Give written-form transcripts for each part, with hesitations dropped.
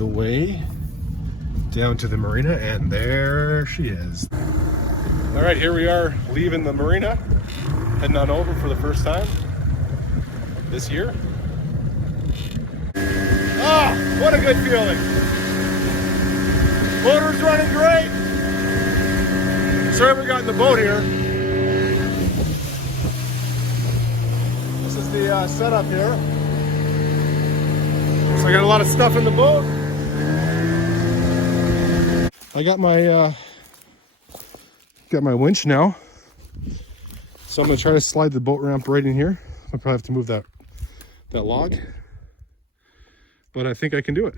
the way down to the marina, and there she is. All right, here we are leaving the marina, heading on over for the first time this year. Ah, what a good feeling. Motor's running great. Sorry we got in the boat here. This is the setup here. So I got a lot of stuff in the boat. I got my winch now. So I'm gonna try to slide the boat ramp right in here. I'll probably have to move that log, but I think I can do it.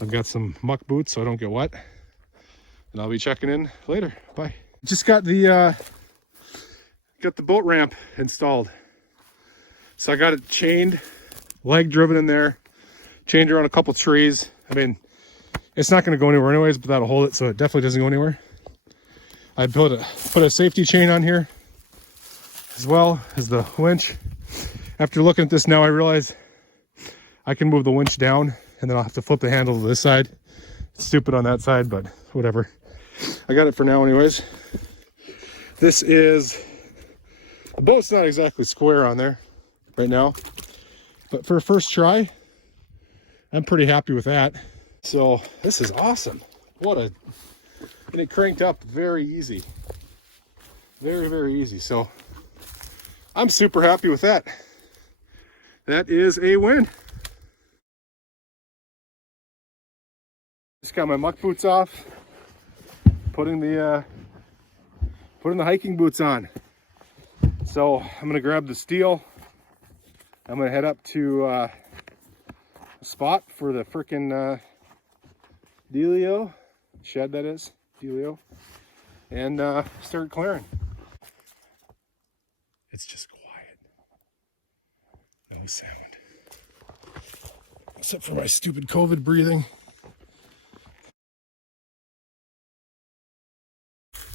I've got some muck boots so I don't get wet, and I'll be checking in later. Bye. Just got the boat ramp installed. So I got it chained, leg driven in there, chained around a couple trees. I mean, it's not going to go anywhere anyways, but that'll hold it, so it definitely doesn't go anywhere. I put a safety chain on here as well as the winch. After looking at this now, I realize I can move the winch down, and then I'll have to flip the handle to this side. It's stupid on that side, but whatever. I got it for now anyways. This is, the boat's not exactly square on there right now, but for a first try, I'm pretty happy with that. So this is awesome. And it cranked up very easy. Very, very easy. So I'm super happy with that. That is a win. Just got my muck boots off, putting the hiking boots on. So I'm gonna grab the steel. I'm gonna head up to a spot for the frickin' dealio, shed that is, dealio, and start clearing. It's just quiet. No sound. Except for my stupid COVID breathing.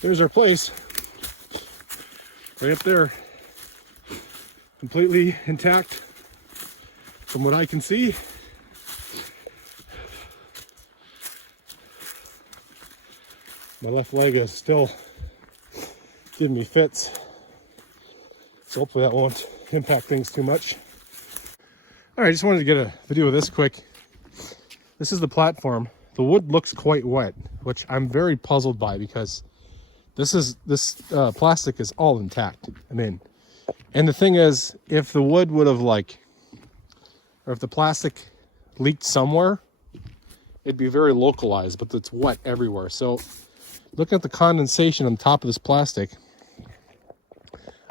There's our place. Right up there. Completely intact from what I can see. My left leg is still giving me fits, so hopefully that won't impact things too much. All right, just wanted to get a video of this quick. This is the platform. The wood looks quite wet, which I'm very puzzled by, because this plastic is all intact. I mean, and the thing is, if the wood would have or if the plastic leaked somewhere, it'd be very localized, but it's wet everywhere. So looking at the condensation on top of this plastic,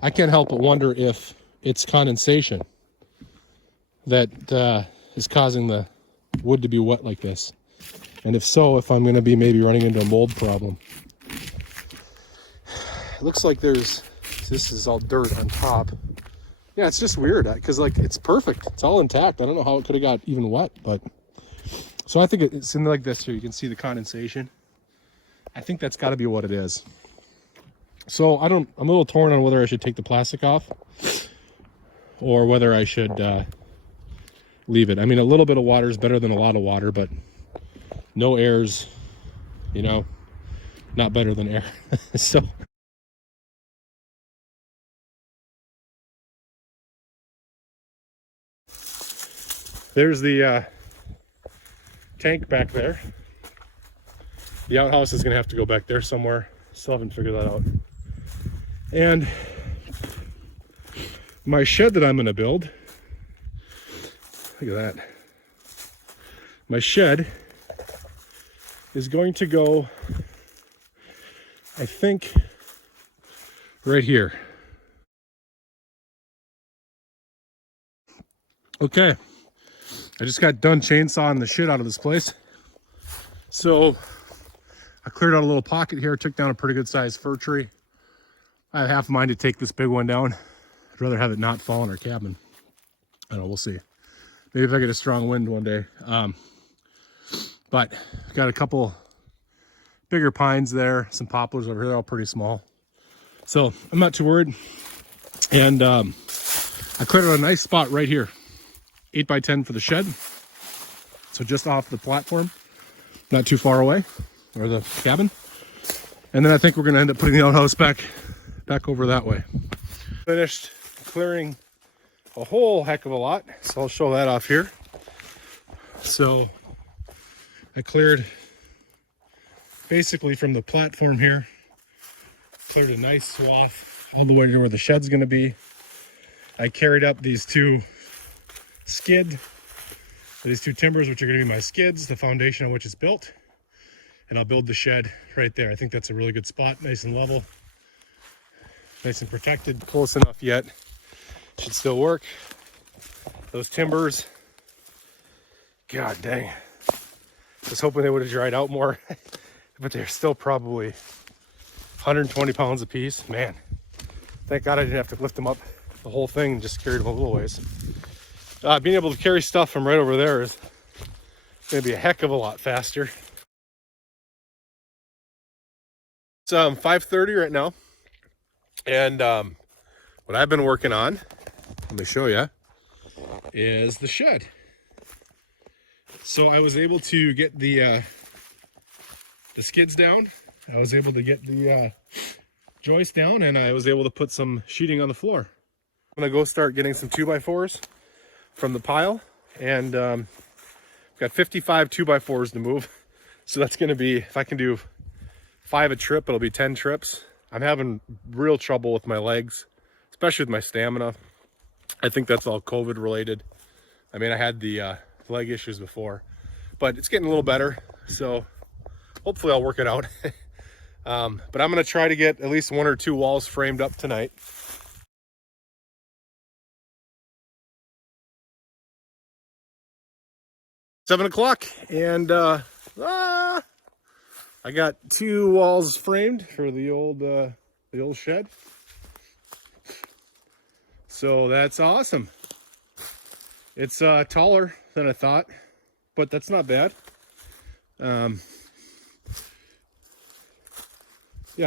I can't help but wonder if it's condensation that is causing the wood to be wet like this. And if so, if I'm going to be maybe running into a mold problem. It looks like this is all dirt on top. Yeah, it's just weird, because like it's perfect. It's all intact. I don't know how it could have got even wet, but so I think it's in like this here. You can see the condensation. I think that's got to be what it is. So I'm a little torn on whether I should take the plastic off or whether I should leave it. I mean, a little bit of water is better than a lot of water, but no air's, not better than air. So there's the tank back there. The outhouse is going to have to go back there somewhere. Still haven't figured that out. And my shed that I'm going to build, look at that. My shed is going to go, I think, right here. Okay. I just got done chainsawing the shit out of this place. So I cleared out a little pocket here, took down a pretty good sized fir tree. I have half a mind to take this big one down. I'd rather have it not fall in our cabin. I don't know, we'll see. Maybe if I get a strong wind one day. But got a couple bigger pines there, some poplars over here, they're all pretty small. So I'm not too worried. And I cleared out a nice spot right here. 8x10 for the shed. So just off the platform, not too far away, or the cabin. And then I think we're gonna end up putting the outhouse back over that way. Finished clearing a whole heck of a lot, so I'll show that off here. So I cleared basically from the platform here, cleared a nice swath all the way to where the shed's gonna be. I carried up these two timbers, which are gonna be my skids, the foundation on which it's built. And I'll build the shed right there. I think that's a really good spot, nice and level, nice and protected. Close enough yet, should still work. Those timbers, god dang. I was hoping they would have dried out more, but they're still probably 120 pounds a piece. Man, thank God I didn't have to lift them up the whole thing and just carried them a little ways. Being able to carry stuff from right over there is gonna be a heck of a lot faster. It's 5:30 right now, and what I've been working on, let me show you, is the shed. So I was able to get the skids down. I was able to get the joist down, and I was able to put some sheeting on the floor. I'm gonna go start getting some 2x4s from the pile, and got 55 2x4s to move. So that's gonna be, if I can do 5 a trip, it'll be 10 trips. I'm having real trouble with my legs, especially with my stamina. I think that's all COVID related. I mean, I had the leg issues before, but it's getting a little better. So hopefully I'll work it out. But I'm gonna try to get at least 1 or 2 walls framed up tonight. It's 7 o'clock, and I got 2 walls framed for the old shed. So that's awesome. It's taller than I thought, but that's not bad. Yeah,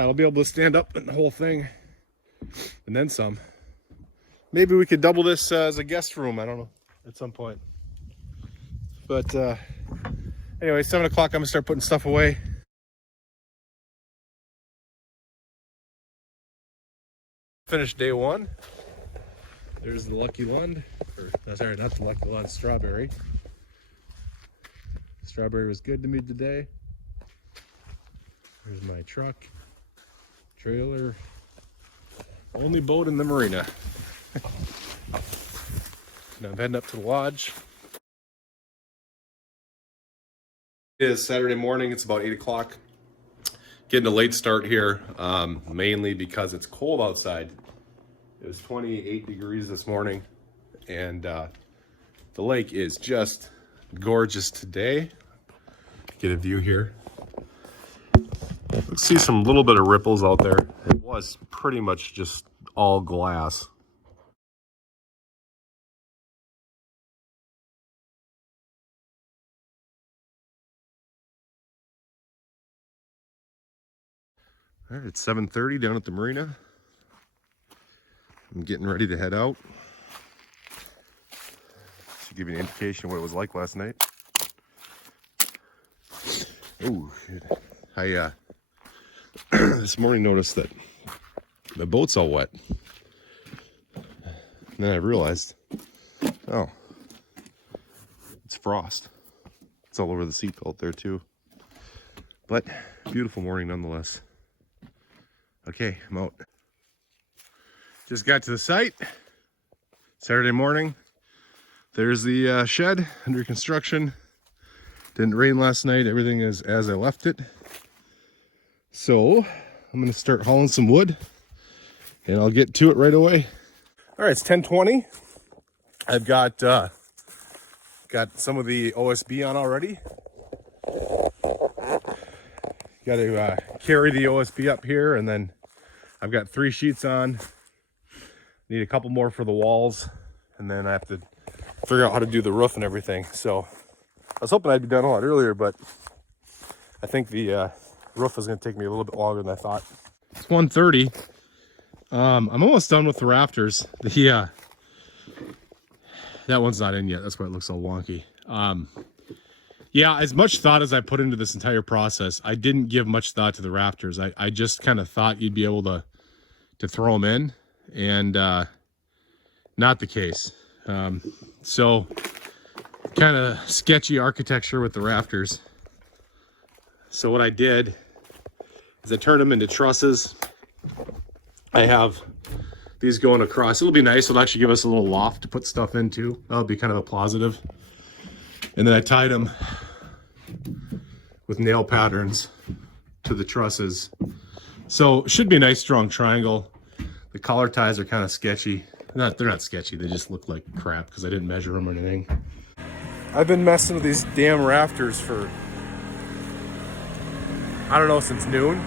I'll be able to stand up in the whole thing and then some. Maybe we could double this as a guest room, I don't know, at some point. But anyway, 7 o'clock, I'm gonna start putting stuff away. Finished day 1. There's the Lucky Lund, or no, sorry, not the Lucky Lund, Strawberry. Strawberry was good to me today. There's my truck, trailer, only boat in the marina. Now I'm heading up to the lodge. It is Saturday morning, it's about 8 o'clock. Getting a late start here, mainly because it's cold outside. It was 28 degrees this morning, and the lake is just gorgeous today. Get a view here. Let's see some little bit of ripples out there. It was pretty much just all glass. All right, it's 7:30 down at the marina. I'm getting ready to head out. Should give you an indication of what it was like last night. Oh, I this morning noticed that the boat's all wet. And then I realized, oh, it's frost. It's all over the seatbelt there too. But beautiful morning nonetheless. Okay, I'm out. Just got to the site. Saturday morning. There's the shed under construction. Didn't rain last night. Everything is as I left it. So I'm gonna start hauling some wood, and I'll get to it right away. All right, it's 10:20. I've got some of the OSB on already. Got to carry the OSB up here, and then I've got 3 sheets on. Need a couple more for the walls, and then I have to figure out how to do the roof and everything. So I was hoping I'd be done a lot earlier, but I think the roof is going to take me a little bit longer than I thought. It's 1:30. I'm almost done with the rafters. That one's not in yet. That's why it looks all wonky. Yeah, as much thought as I put into this entire process, I didn't give much thought to the rafters. I just kind of thought you'd be able to throw them in, and not the case. So kind of sketchy architecture with the rafters. So what I did is I turned them into trusses. I have these going across. It'll be nice. It'll actually give us a little loft to put stuff into. That'll be kind of a positive. And then I tied them with nail patterns to the trusses. So it should be a nice strong triangle. The collar ties are kind of sketchy. They're not sketchy, they just look like crap because I didn't measure them or anything. I've been messing with these damn rafters for, I don't know, since noon.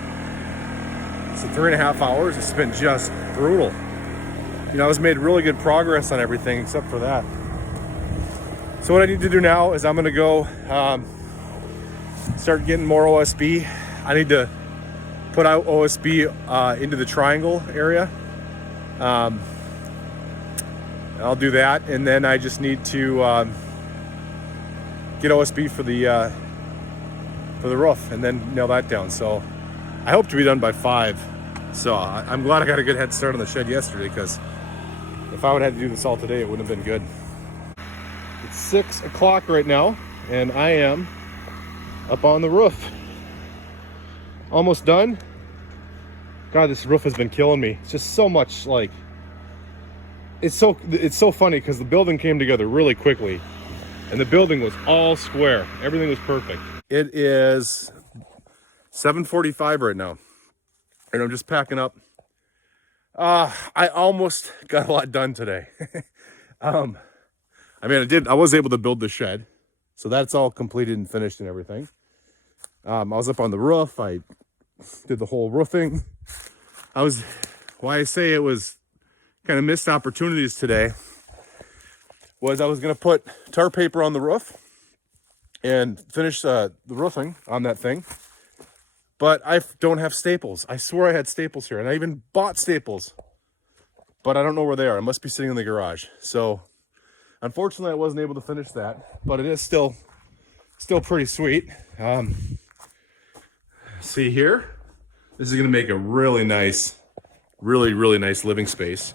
So 3.5 hours. It's been just brutal. You know, I was made really good progress on everything except for that. So what I need to do now is I'm gonna go start getting more OSB. I need to put out OSB into the triangle area. I'll do that, and then I just need to get OSB for the roof, and then nail that down. So I hope to be done by 5. So I'm glad I got a good head start on the shed yesterday, because if I would have had to do this all today, it wouldn't have been good. It's 6 o'clock right now, and I am up on the roof. Almost done. God, this roof has been killing me. It's just so much, like, it's so funny because the building came together really quickly, and the building was all square. Everything was perfect. It is 7:45 right now, and I'm just packing up. I almost got a lot done today. I mean, I was able to build the shed, so that's all completed and finished and everything. I was up on the roof. I did the whole roofing. Why I say it was kind of missed opportunities today was I was going to put tar paper on the roof and finish the roofing on that thing, but I don't have staples. I swear I had staples here, and I even bought staples, but I don't know where they are. I must be sitting in the garage. So unfortunately I wasn't able to finish that, but it is still pretty sweet. See here, this is going to make a really nice, really nice living space.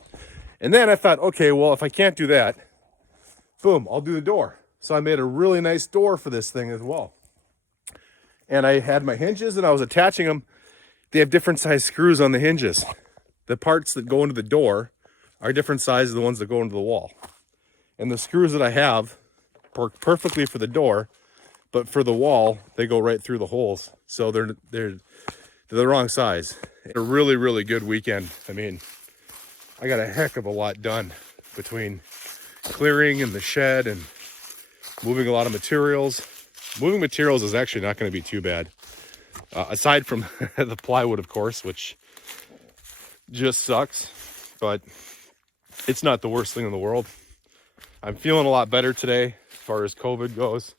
And then I thought, okay, well, if I can't do that, boom, I'll do the door. So I made a really nice door for this thing as well. And I had my hinges, and I was attaching them. They have different size screws on the hinges. The parts that go into the door are different sizes than the ones that go into the wall. And the screws that I have work perfectly for the door, but for the wall, they go right through the holes. So they're the wrong size. A really good weekend. I mean, I got a heck of a lot done between clearing and the shed and moving a lot of materials. Moving materials is actually not going to be too bad. Aside from the plywood, of course, which just sucks, but it's not the worst thing in the world. I'm feeling a lot better today as far as COVID goes.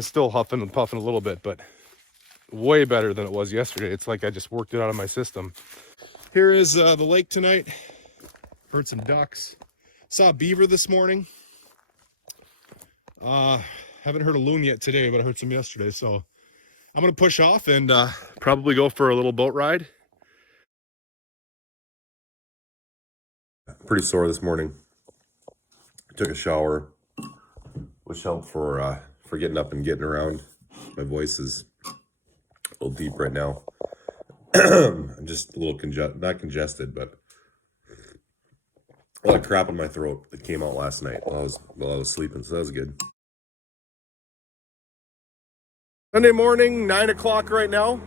Still huffing and puffing a little bit, but way better than it was yesterday. It's like I just worked it out of my system. Here is the lake tonight. Heard some ducks. Saw a beaver this morning. Haven't heard a loon yet today, but I heard some yesterday. So I'm going to push off and probably go for a little boat ride. Pretty sore this morning. Took a shower, which helped for getting up and getting around. My voice is a little deep right now. I'm just a little not congested, but a lot of crap in my throat that came out last night while I was sleeping, so that was good. Sunday morning, 9 o'clock right now.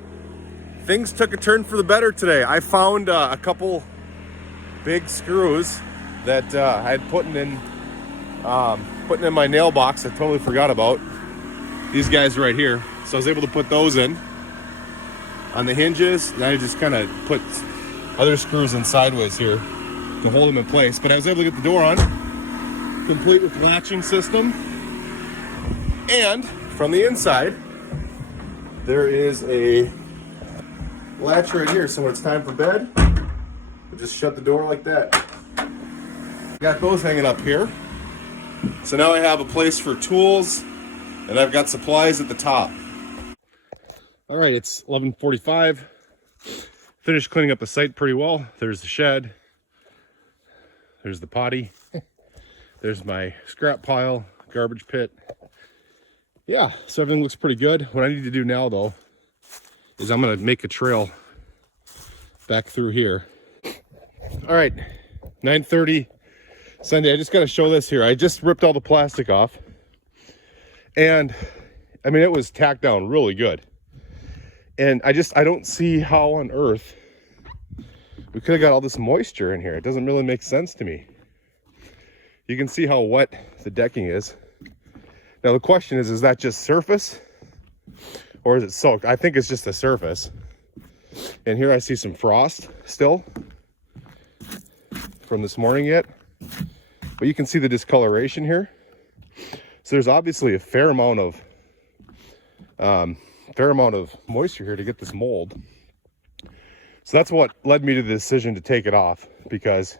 Things took a turn for the better today. I found a couple big screws that I had putting in my nail box. I totally forgot about these guys right here. So I was able to put those in on the hinges, and I just kind of put other screws in sideways here to hold them in place. But I was able to get the door on, complete with the latching system. And from the inside, there is a latch right here. So when it's time for bed, we just shut the door like that. Got those hanging up here. So now I have a place for tools And I've got supplies at the top. All right, it's 11:45. Finished cleaning up the site pretty well. There's the shed. There's the potty. There's my scrap pile, garbage pit. Yeah, so everything looks pretty good. What I need to do now, though, is I'm gonna make a trail back through here. All right, 9:30 Sunday. I just gotta show this here. I just ripped all the plastic off. And, I mean, it was tacked down really good. And I don't see how on earth we could have got all this moisture in here. It doesn't really make sense to me. You can see how wet the decking is. Now the question is that just surface or is it soaked? I think it's just the surface. And here I see some frost still from this morning yet. But you can see the discoloration here. So there's obviously a fair amount of moisture here to get this mold. So that's what led me to the decision to take it off, because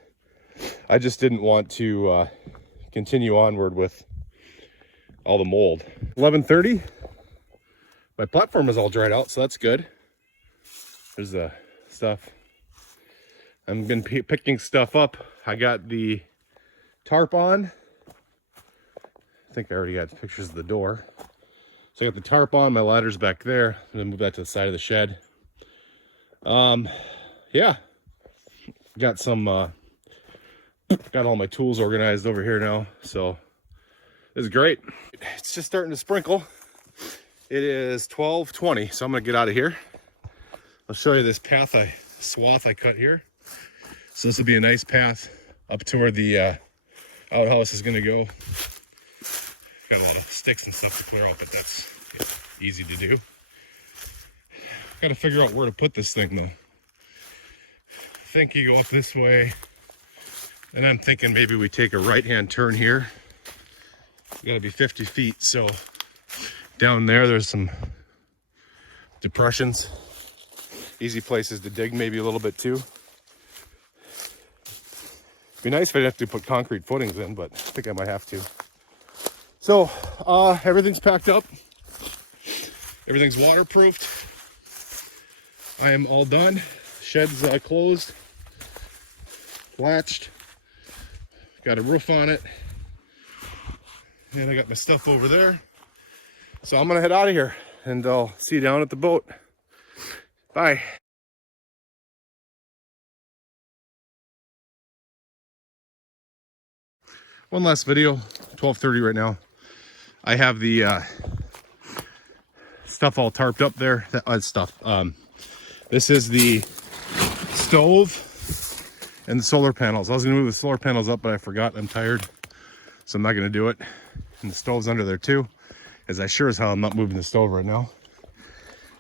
I just didn't want to continue onward with all the mold. 11:30, my platform is all dried out, so that's good. There's the stuff. I've been picking stuff up. I got the tarp on. I think I already got pictures of the door. So I got the tarp on, my ladder's back there. I'm gonna move that to the side of the shed. Yeah, got all my tools organized over here now, so this is great. It's just starting to sprinkle. It is 12:20, so I'm gonna get out of here. I'll show you this swath I cut here. So this will be a nice path up to where the outhouse is gonna go. Got a lot of sticks and stuff to clear out, but that's easy to do. Got to figure out where to put this thing, though. I think you go up this way, and I'm thinking maybe we take a right-hand turn here. Got to be 50 feet, so down there's some depressions. Easy places to dig, maybe a little bit too. Be nice if I didn't have to put concrete footings in, but I think I might have to. So everything's packed up. Everything's waterproofed. I am all done. Shed's closed, latched. Got a roof on it. And I got my stuff over there. So I'm gonna head out of here, and I'll see you down at the boat. Bye. One last video, 12:30 right now. I have the stuff all tarped up there. This is the stove and the solar panels. I was gonna move the solar panels up, but I forgot. I'm tired, so I'm not gonna do it. And the stove's under there too, as I sure as hell I'm not moving the stove right now.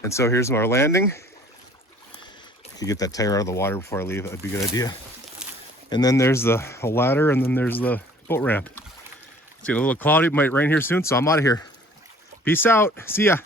And so here's our landing. If you get that tire out of the water before I leave, that'd be a good idea. And then there's the ladder, and then there's the boat ramp. It's getting a little cloudy. It might rain here soon, so I'm out of here. Peace out. See ya.